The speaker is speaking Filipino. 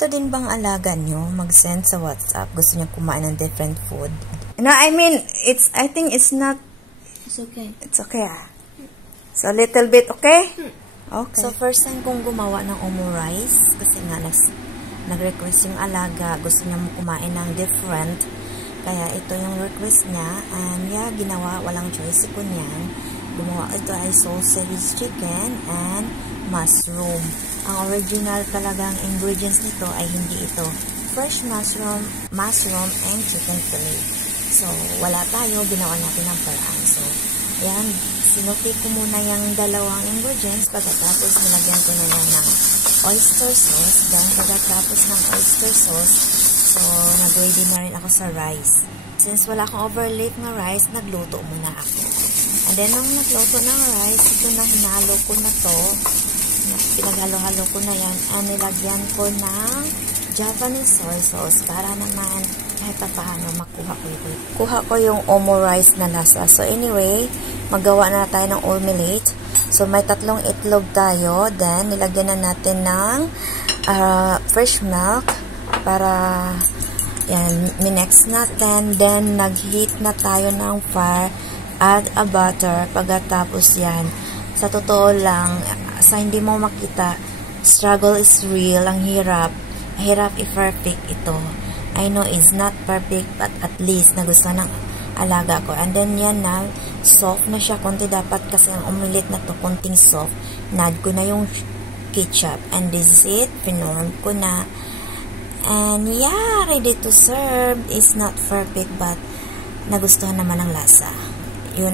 Ito din bang alaga nyo? Mag-send sa WhatsApp. Gusto niya kumain ng different food. No, I mean, I think it's not... It's okay. It's okay, ah. So, a little bit, okay? Okay. So, first time kong gumawa ng omo rice. Kasi nga, nag-request yung alaga. Gusto niya kumain ng different. Kaya, ito yung request niya. And, yeah, ginawa. Walang choice ko niyan. Gumawa ito ay sausage chicken and mushroom. Ang original talagang ingredients nito ay hindi ito. Fresh mushroom and chicken fillet. So, wala tayo. Ginawa natin ng paraan. So, ayan. Sinupi ko muna yung dalawang ingredients. Pagkatapos, nilagyan ko na yan ng oyster sauce. Then, pagkatapos ng oyster sauce, so, nag-ready na rin ako sa rice. Since wala akong overlap na rice, nagluto muna ako. And then, nung nagluto ng rice, ito na hinalo ko na to. Pinaghalo-halo ko na yan. And nilagyan ko ng Japanese soy sauce para naman kahit paano makuha ko ito. Kuha ko yung omo rice na lasa. So, anyway, magawa na tayo ng omelette. So, may 3 itlog tayo. Then, nilagyan na natin ng fresh milk para yan, minex natin. Then, nag-heat na tayo ng fire. Add a butter. Pagkatapos yan, sa totoo lang, sa hindi mo makita, struggle is real. Ang hirap. Hirap i-perfect ito. I know it's not perfect, but at least nagustuhan ng alaga ko. And then yan na, soft na siya. Konti dapat kasi ang omelette na to, konting soft. Nad ko na yung ketchup. And this is it. Pinorm ko na. And yeah, ready to serve. It's not perfect, but nagustuhan naman ang lasa. Yun